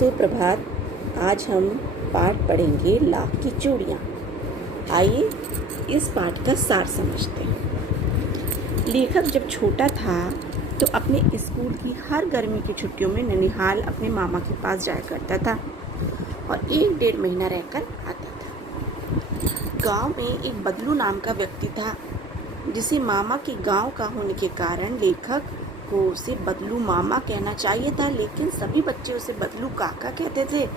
सुप्रभात। आज हम पाठ पढ़ेंगे लाख की चूड़ियाँ। आइए इस पाठ का सार समझते हैं। लेखक जब छोटा था तो अपने स्कूल की हर गर्मी की छुट्टियों में ननिहाल अपने मामा के पास जाया करता था और 1-1.5 महीना रहकर आता था। गांव में एक बदलू नाम का व्यक्ति था जिसे मामा के गांव का होने के कारण लेखक को उसे बदलू मामा कहना चाहिए था, लेकिन सभी बच्चे उसे बदलू काका कहते थे,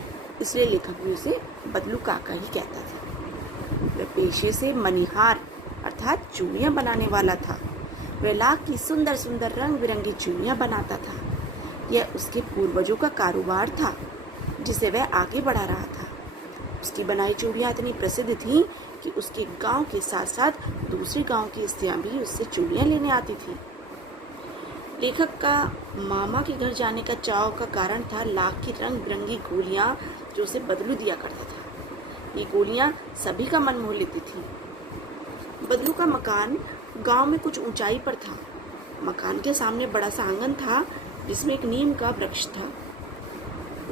इसलिए लेखक भी उसे बदलू काका ही कहता था। वह पेशे से मनिहार अर्थात चूड़ियाँ बनाने वाला था। वह लाख की सुंदर सुंदर रंग बिरंगी चूड़ियाँ बनाता था। यह उसके पूर्वजों का कारोबार था जिसे वह आगे बढ़ा रहा था। उसकी बनाई चूड़ियाँ इतनी प्रसिद्ध थीं कि उसके गांव के साथ साथ दूसरे गांव की स्त्रियाँ भी उससे चूड़ियाँ लेने आती थीं। लेखक का मामा के घर जाने का चाव का कारण था लाख की रंग बिरंगी गोलियां जो उसे बदलू दिया करता था। ये गोलियां सभी का मन मोह लेती थी। बदलू का मकान गांव में कुछ ऊंचाई पर था। मकान के सामने बड़ा सा आंगन था जिसमें एक नीम का वृक्ष था।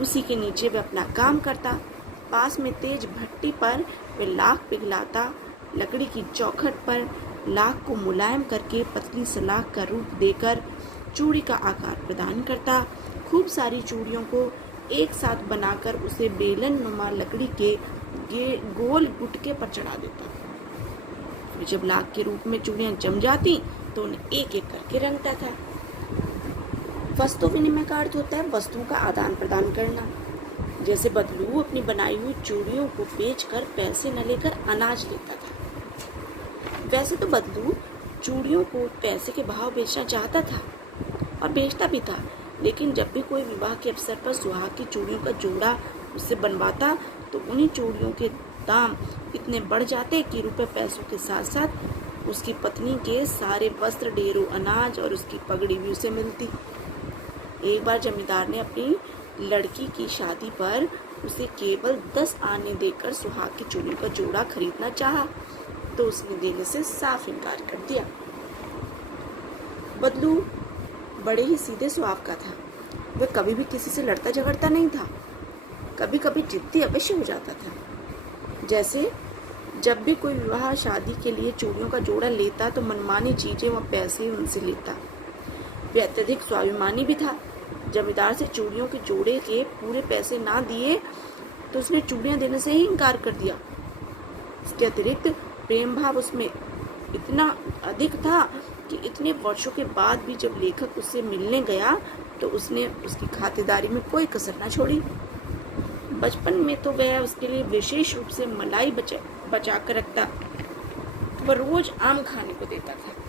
उसी के नीचे वह अपना काम करता। पास में तेज भट्टी पर वह लाख पिघलाता। लकड़ी की चौखट पर लाख को मुलायम करके पतली सलाख का रूप देकर चूड़ी का आकार प्रदान करता। खूब सारी चूड़ियों को एक साथ बनाकर उसे बेलन नुमा लकड़ी के गोल गुटके पर चढ़ा देता। फिर जब लाख के रूप में चूड़ियां जम जाती तो उन्हें एक एक करके रंगता था। वस्तु विनिमय का अर्थ होता है वस्तुओं का आदान प्रदान करना। जैसे बदलू अपनी बनाई हुई चूड़ियों को बेचकर पैसे न लेकर अनाज लेता था, वैसे तो बदलू चूड़ियों को पैसे के भाव बेचना चाहता था और बेचता भी था, लेकिन जब भी कोई विवाह के अवसर पर सुहाग की चूड़ियों का जोड़ा उससे बनवाता तो उन्हीं चूड़ियों के दाम इतने बढ़ जाते कि रुपए पैसों के साथ साथ उसकी पत्नी के सारे वस्त्र, ढेरों अनाज और उसकी पगड़ी भी उसे मिलती। एक बार जमींदार ने अपनी लड़की की शादी पर उसे केवल 10 आने देकर सुहाग की चूड़ियों का जोड़ा खरीदना चाहा तो उसने देने से साफ इनकार कर दिया। बदलू बड़े ही सीधे स्वभाव का था। वह कभी भी किसी से लड़ता झगड़ता नहीं था। कभी कभी जिद्दी अवश्य हो जाता था। जैसे जब भी कोई विवाह शादी के लिए चूड़ियों का जोड़ा लेता तो मनमानी चीजें व पैसे उनसे लेता। वह अत्यधिक स्वाभिमानी भी था। जमींदार से चूड़ियों के जोड़े के पूरे पैसे ना दिए तो उसने चूड़ियां देने से ही इनकार कर दिया। इसके अतिरिक्त प्रेम भाव उसमें इतना अधिक था कि इतने वर्षों के बाद भी जब लेखक उससे मिलने गया तो उसने उसकी खातिरदारी में कोई कसर न छोड़ी। बचपन में तो वह उसके लिए विशेष रूप से मलाई बचा कर रखता। वह रोज आम खाने को देता था।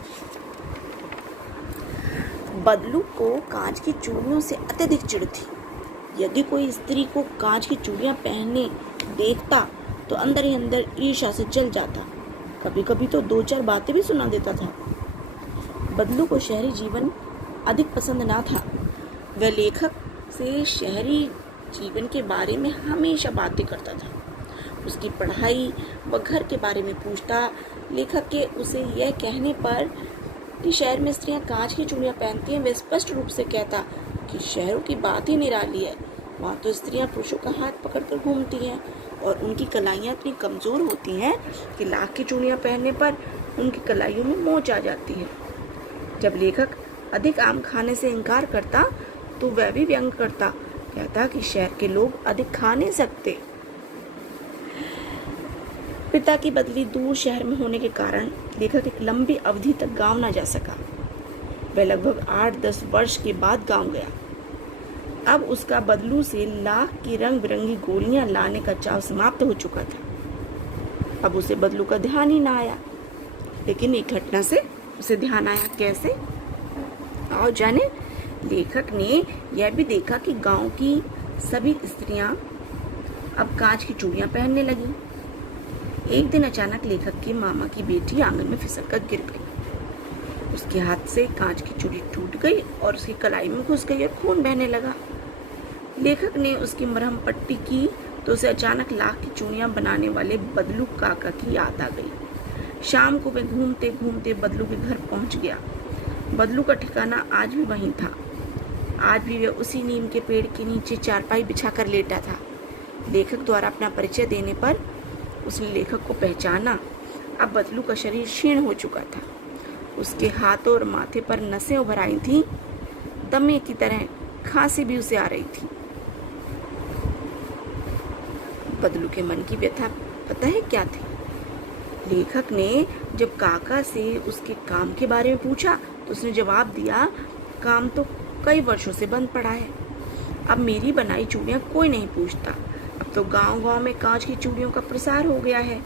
बदलू को कांच की चूड़ियों से अत्यधिक चिढ़ थी। यदि कोई स्त्री को कांच की चूड़ियां पहनने देखता तो अंदर ही अंदर ईर्ष्या से जल जाता। कभी कभी तो 2-4 बातें भी सुना देता था। बदलू को शहरी जीवन अधिक पसंद ना था। वह लेखक से शहरी जीवन के बारे में हमेशा बातें करता था। उसकी पढ़ाई व घर के बारे में पूछता। लेखक के उसे यह कहने पर कि शहर में स्त्रियां कांच की चूड़ियां पहनती हैं, वह स्पष्ट रूप से कहता कि शहरों की बात ही निराली है। वहाँ तो स्त्रियां पुरुषों का हाथ पकड़कर घूमती हैं और उनकी कलाइयाँ इतनी कमज़ोर होती हैं कि लाख की चूड़ियाँ पहनने पर उनकी कलाइयों में मोच आ जाती है। जब लेखक अधिक आम खाने से इनकार करता तो वह भी व्यंग करता, कहता कि शहर के लोग अधिक खा नहीं सकते। पिता की बदली दूर शहर में होने के कारण लेखक एक लंबी अवधि तक गांव न जा सका। वह लगभग 8-10 वर्ष के बाद गांव गया। अब उसका बदलू से लाख की रंग बिरंगी गोलियां लाने का चाव समाप्त हो चुका था। अब उसे बदलू का ध्यान ही ना आया, लेकिन एक घटना से उसे ध्यान आया। कैसे? और जाने, लेखक ने यह भी देखा कि गांव की सभी स्त्रियां अब कांच की चूड़ियां पहनने लगी। एक दिन अचानक लेखक की मामा की बेटी आंगन में फिसलकर गिर गई। उसके हाथ से कांच की चूड़ी टूट गई और उसकी कलाई में घुस गई और खून बहने लगा। लेखक ने उसकी मरहम पट्टी की तो उसे अचानक लाख की चूड़ियां बनाने वाले बदलू काका की याद आ गई। शाम को वह घूमते घूमते बदलू के घर पहुंच गया। बदलू का ठिकाना आज भी वहीं था। आज भी वह उसी नीम के पेड़ के नीचे चारपाई बिछाकर लेटा था। लेखक द्वारा अपना परिचय देने पर उसने लेखक को पहचाना। अब बदलू का शरीर क्षीण हो चुका था। उसके हाथों और माथे पर नसें उभर आई थीं। दमे की तरह खांसी भी उसे आ रही थी। बदलू के मन की व्यथा पता है क्या थी? लेखक ने जब काका से उसके काम के बारे में पूछा तो उसने जवाब दिया, काम तो कई वर्षों से बंद पड़ा है। अब मेरी बनाई चूड़ियां कोई नहीं पूछता। अब तो गांव-गांव में कांच की चूड़ियों का प्रसार हो गया है।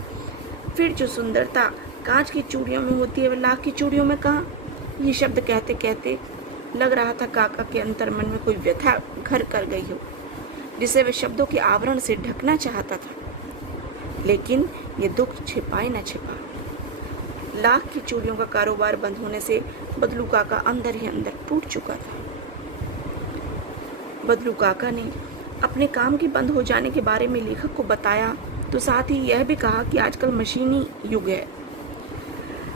फिर जो सुंदरता कांच की चूड़ियों में होती है वह लाख की चूड़ियों में कहाँ? ये शब्द कहते कहते लग रहा था काका के अंतर्मन में कोई व्यथा घर कर गई हो, जिसे वह शब्दों के आवरण से ढकना चाहता था। लेकिन ये दुख छिपाए न छिपा। लाख की चूड़ियों का कारोबार बंद होने से बदलू काका अंदर ही अंदर टूट चुका था। बदलू काका ने अपने काम के बंद हो जाने के बारे में लेखक को बताया, तो साथ ही यह भी कहा कि आजकल मशीनी युग है।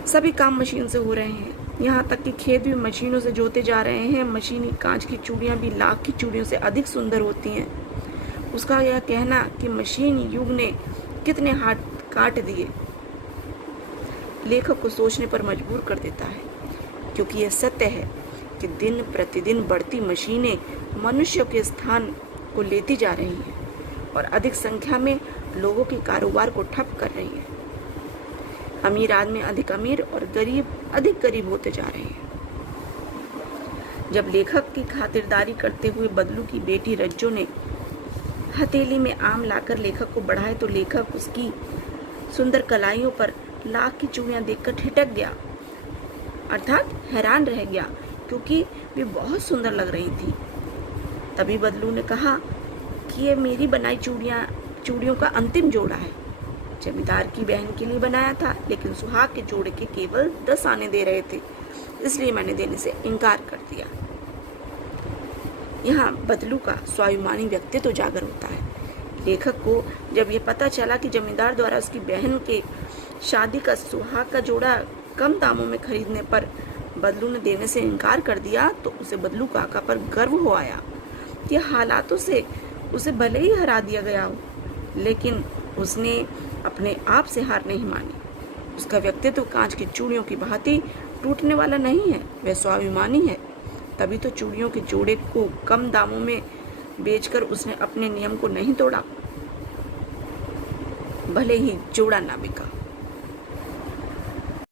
सभी काम मशीन से हो रहे हैं। यहाँ तक कि खेत भी मशीनों से जोते जा रहे हैं। मशीनी कांच की चूड़ियाँ भी लाख की चूड़ियों से अधिक सुंदर होती हैं। उसका यह कहना कि मशीन युग ने कितने हाथ काट दिए, लेखक को सोचने पर मजबूर कर देता है, क्योंकि यह सत्य है कि दिन प्रतिदिन बढ़ती मशीनें मनुष्यों के स्थान को लेती जा रही हैं और अधिक संख्या में लोगों के कारोबार को ठप कर रही हैं। अमीर आदमी अधिक अमीर और गरीब अधिक गरीब होते जा रहे हैं। जब लेखक की खातिरदारी करते हुए बदलू की बेटी रज्जो ने हथेली में आम लाकर लेखक को बढ़ाए तो लेखक उसकी सुंदर कलाइयों पर लाख की चूड़ियां देखकर ठिठक गया, अर्थात हैरान रह गया, क्योंकि वे बहुत सुंदर लग रही थी। तभी बदलू ने कहा कि ये मेरी बनाई चूड़ियों का अंतिम जोड़ा है। जमींदार की बहन के लिए बनाया था, लेकिन सुहाग के जोड़े के केवल 10 आने दे रहे थे, इसलिए मैंने देने से इनकार कर दिया। यहाँ बदलू का स्वाभिमानी व्यक्तित्व उजागर होता है। लेखक को जब यह पता चला कि जमींदार द्वारा उसकी बहन के शादी का सुहाग का जोड़ा कम दामों में खरीदने पर बदलू ने देने से इनकार कर दिया, तो उसे बदलू काका पर गर्व हो आया। यह हालातों से उसे भले ही हरा दिया गया हो, लेकिन उसने अपने आप से हार नहीं मानी। उसका व्यक्तित्व कांच की चूड़ियों की भांति टूटने वाला नहीं है, वह स्वाभिमानी है। तभी तो चूड़ियों के जोड़े को कम दामों में बेचकर उसने अपने नियम को नहीं तोड़ा, भले ही जोड़ा ना बिका।